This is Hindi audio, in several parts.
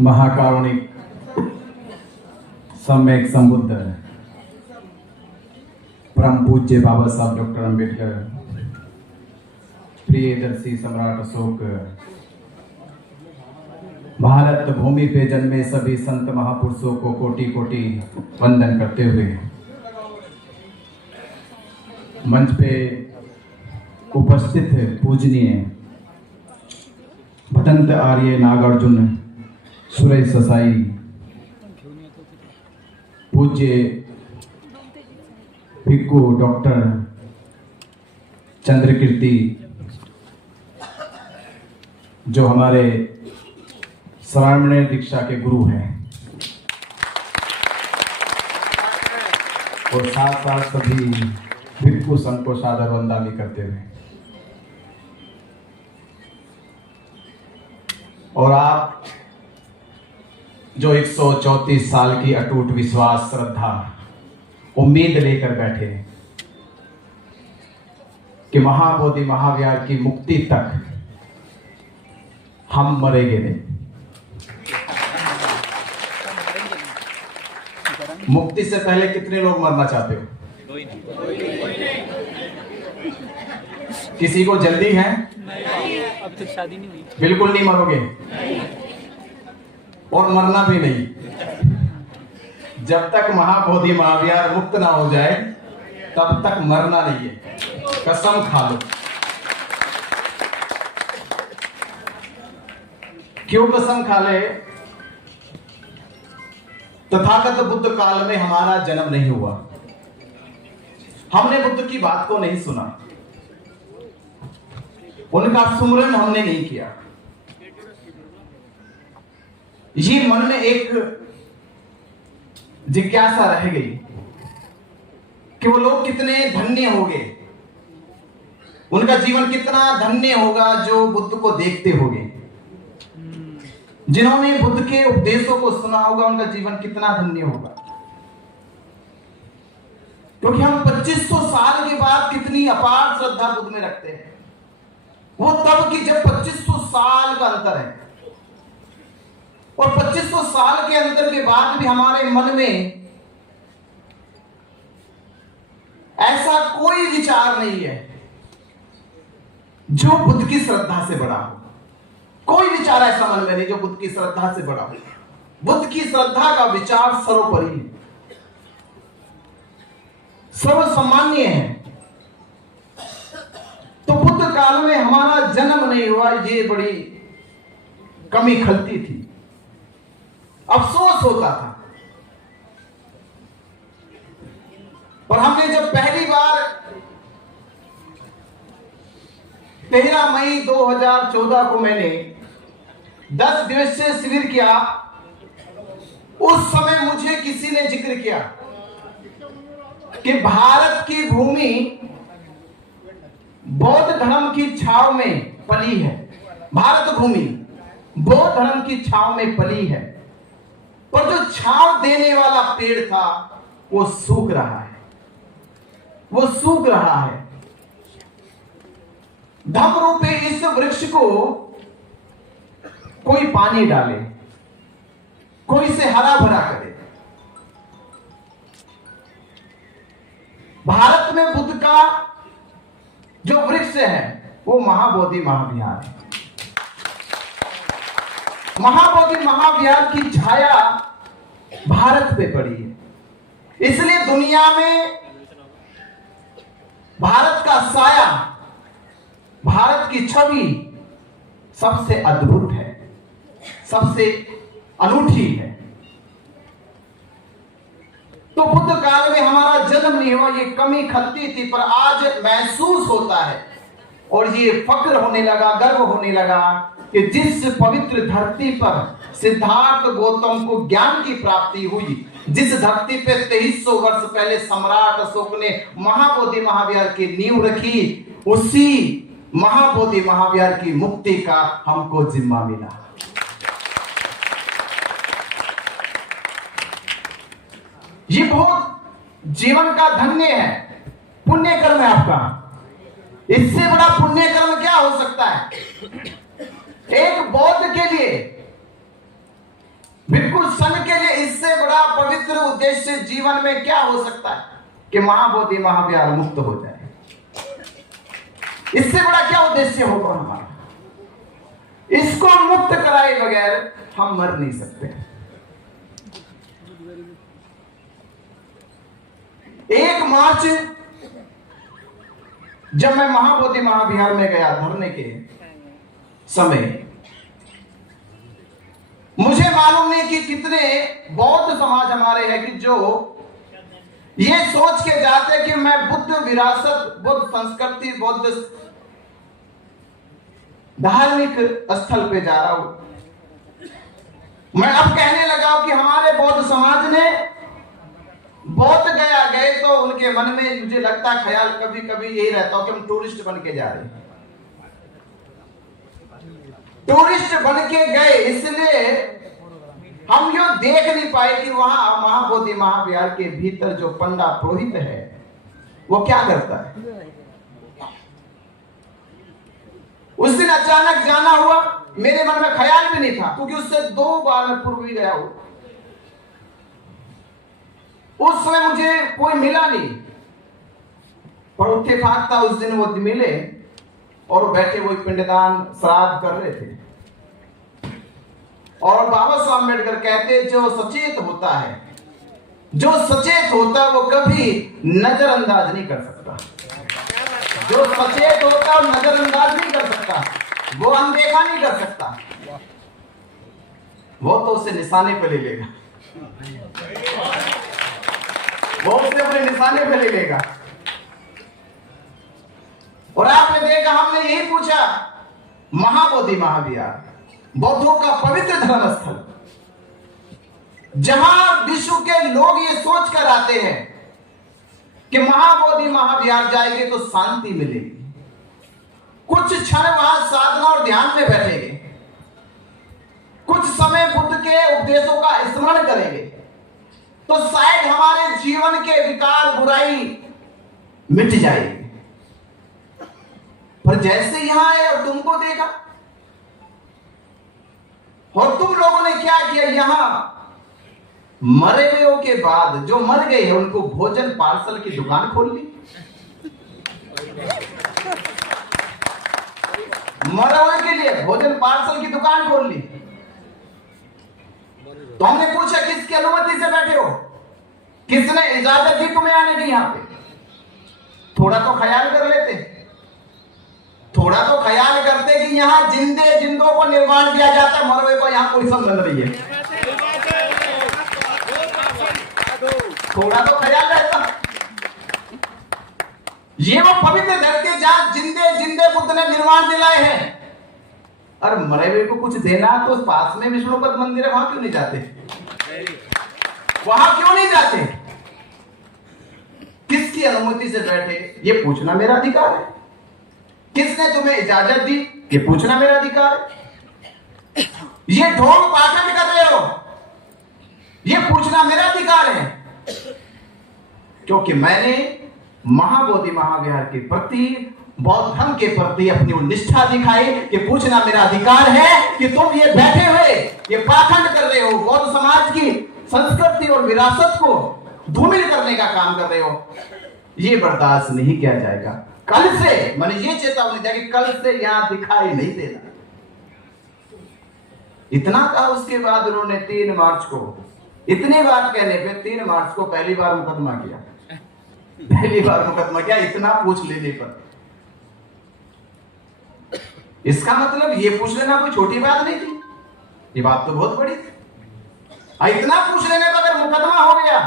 महाकारुणिक सम्यक संबुद्ध परम पूज्य बाबा साहब डॉक्टर अंबेडकर, प्रियदर्शी सम्राट अशोक, भारत भूमि पे जन्मे सभी संत महापुरुषों को कोटि कोटि वंदन करते हुए मंच पे उपस्थित पूजनीय भदंत आर्य नागार्जुन सुरेश ससाई, पूज्य भिक्खु डॉक्टर चंद्रकीर्ति जो हमारे श्रावणी दीक्षा के गुरु हैं, और साथ साथ सभी भिक्खु संघ को सादर वंदना करते हुए, और आप जो 134 साल की अटूट विश्वास, श्रद्धा, उम्मीद लेकर बैठे कि महाबोधि महाविहार की मुक्ति तक हम मरेंगे नहीं। मुक्ति से पहले कितने लोग मरना चाहते हो? किसी को जल्दी है? अब तक शादी नहीं हुई। बिल्कुल नहीं मरोगे और मरना भी नहीं। जब तक महाबोधि महाविहार मुक्त ना हो जाए तब तक मरना नहीं है, कसम खा लो। क्यों कसम खा ले? तथागत बुद्ध काल में हमारा जन्म नहीं हुआ, हमने बुद्ध की बात को नहीं सुना, उनका सुमरन हमने नहीं किया। ये मन में एक जिज्ञासा रह गई कि वो लोग कितने धन्य होंगे, उनका जीवन कितना धन्य होगा जो बुद्ध को देखते होंगे। जिन्होंने बुद्ध के उपदेशों को सुना होगा उनका जीवन कितना धन्य होगा। क्योंकि हम 2500 साल के बाद कितनी अपार श्रद्धा बुद्ध में रखते हैं, वो तब की जब 2500 साल का अंतर है, और 2500 साल के अंतर के बाद भी हमारे मन में ऐसा कोई विचार नहीं है जो बुद्ध की श्रद्धा से बड़ा हो। कोई विचार ऐसा मन में नहीं जो बुद्ध की श्रद्धा से बड़ा हो। बुद्ध की श्रद्धा का विचार सर्वोपरि है, सर्वसामान्य है। तो बुद्ध काल में हमारा जन्म नहीं हुआ, ये बड़ी कमी खलती थी, अफसोस होता था। पर हमने जब पहली बार 13 मई 2014 को मैंने 10 दिवसीय शिविर किया, उस समय मुझे किसी ने जिक्र किया कि भारत की भूमि बौद्ध धर्म की छाव में पली है। भारत भूमि बौद्ध धर्म की छाव में पली है, पर जो छाव देने वाला पेड़ था वो सूख रहा है, वो सूख रहा है। धम्म रूपी इस वृक्ष को कोई पानी डाले, कोई इसे हरा भरा करे। भारत में बुद्ध का जो वृक्ष है वो महाबोधि महाविहार है। महाबोधि महाविहार की छाया भारत पे पड़ी है, इसलिए दुनिया में भारत का साया, भारत की छवि सबसे अद्भुत है, सबसे अनूठी है। तो बुद्ध काल में हमारा जन्म नहीं हुआ, ये कमी खलती थी, पर आज महसूस होता है और ये फक्र होने लगा, गर्व होने लगा कि जिस पवित्र धरती पर सिद्धार्थ गौतम को ज्ञान की प्राप्ति हुई, जिस धरती पे 2300 वर्ष पहले सम्राट अशोक ने महाबोधि महाविहार की नींव रखी, उसी महाबोधि महाविहार की मुक्ति का हमको जिम्मा मिला। ये बहुत जीवन का धन्य है, पुण्य कर्म है आपका। इससे बड़ा पुण्य कर्म क्या हो सकता है? एक बौद्ध के लिए बिल्कुल संघ के लिए इससे बड़ा पवित्र उद्देश्य जीवन में क्या हो सकता है कि महाबोधि महाविहार मुक्त हो जाए। इससे बड़ा क्या उद्देश्य होगा हमारा? इसको मुक्त कराए बगैर हम मर नहीं सकते। 1 मार्च जब मैं महाबोधि महाविहार में गया धरने के समय, मुझे मालूम नहीं कि कितने बौद्ध समाज हमारे हैं कि जो ये सोच के जाते कि मैं बुद्ध विरासत, बुद्ध संस्कृति, बुद्ध धार्मिक स्थल पे जा रहा हूं। मैं अब कहने लगा हूं कि हमारे बौद्ध समाज ने बौद्ध गए तो उनके मन में मुझे लगता है ख्याल कभी कभी यही रहता हो कि हम टूरिस्ट बन के जा रहे हैं। टूरिस्ट बन के गए इसलिए हम यो देख नहीं पाए कि वहां महाबोधि महाविहार के भीतर जो पंडा पुरोहित है वो क्या करता है। उस दिन अचानक जाना हुआ, मेरे मन में ख्याल भी नहीं था क्योंकि उससे 2 बार मैं पूर्व भी गया हूं। उस समय मुझे कोई मिला नहीं, पर उत्तेफाक था उस दिन वो मिले और बैठे वो पिंडदान श्राद्ध कर रहे थे। और बाबा साहब अम्बेडकर कहते जो सचेत होता है, जो सचेत होता है वो कभी नजरअंदाज नहीं कर सकता। जो सचेत होता है नजरअंदाज नहीं कर सकता, वो अनदेखा नहीं कर सकता, वो तो उसे निशाने पे ले लेगा, वो उसे अपने निशाने पे ले लेगा। और आपने देखा, हमने यही पूछा, महाबोधि महाविहार बौद्धों का पवित्र धर्म स्थल, जहां विश्व के लोग ये सोच कर आते हैं कि महाबोधि महाविहार जाएंगे तो शांति मिलेगी, कुछ क्षण वहां साधना और ध्यान में बैठेंगे, कुछ समय बुद्ध के उपदेशों का स्मरण करेंगे तो शायद हमारे जीवन के विकार बुराई मिट जाएगी। पर जैसे यहां आए और तुमको देखा, और तुम लोगों ने क्या किया, यहां मरे हुए के बाद जो मर गए हैं उनको भोजन पार्सल की दुकान खोल ली। मरे हुए के लिए भोजन पार्सल की दुकान खोल ली। तो हमने पूछा किसकी अनुमति से बैठे हो, किसने इजाजत दी तुम्हें आने की यहां पे? थोड़ा तो ख्याल कर लेते, थोड़ा तो ख्याल करते कि यहां जिंदे जिंदों को निर्माण दिया जाता है, मरवे को यहां कोई संबंध नहीं है। थोड़ा तो ख्याल रहता। ये वो पवित्र धरती जहां जिंदे जिंदे बुद्ध ने निर्माण दिलाए हैं, और मरे हुए को कुछ देना तो पास में विष्णुपद मंदिर है, वहां क्यों नहीं जाते? वहां क्यों नहीं जाते? किसकी अनुमति से बैठे, ये पूछना मेरा अधिकार है। किसने तुम्हें इजाजत दी, ये पूछना मेरा अधिकार है। ये ढोंग पाखंड कर रहे हो, ये पूछना मेरा अधिकार है, क्योंकि मैंने महाबोधि महाविहार के प्रति, बौद्ध धर्म के प्रति अपनी निष्ठा दिखाई कि पूछना मेरा अधिकार है कि तुम ये बैठे हुए ये पाखंड कर रहे हो, बौद्ध समाज की संस्कृति और विरासत को धूमिल करने का काम कर रहे हो, ये बर्दाश्त नहीं किया जाएगा। कल से मैंने ये चेतावनी दिया कि कल से यहां दिखाई नहीं देना। इतना कहा, उसके बाद उन्होंने 3 मार्च को, इतनी बात कहने पे 3 मार्च को पहली बार मुकदमा किया। पहली बार मुकदमा किया इतना पूछ लेने पर। इसका मतलब ये पूछ लेना कोई छोटी बात नहीं थी, ये बात तो बहुत बड़ी थी। इतना पूछ लेने पर अगर मुकदमा हो गया,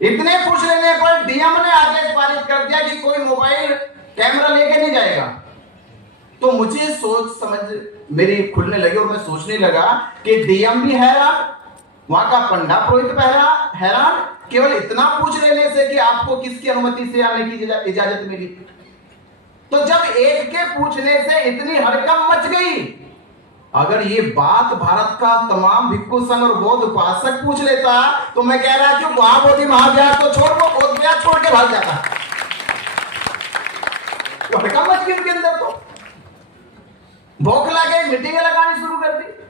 इतने पूछ लेने पर डीएम ने आदेश पारित कर दिया कि कोई मोबाइल कैमरा लेके नहीं जाएगा, तो मुझे सोच समझ मेरी खुलने लगी और मैं सोचने लगा कि डीएम भी हैरान, वहां का पंडा पुरोहित हैरान, केवल इतना पूछ लेने से कि आपको किसकी अनुमति से आने की इजाजत मिली। तो जब एक के पूछने से इतनी हड़कंप मच गई, अगर ये बात भारत का तमाम भिक्षु संघ और बौद्ध उपासक पूछ लेता तो मैं कह रहा कि महाबोधि महाविहार तो छोड़, वो बौद्ध विहार छोड़ के भाग जाता। तो हड़कंप मच गई उनके अंदर, तो भूख लगे मीटिंग लगानी शुरू कर दी।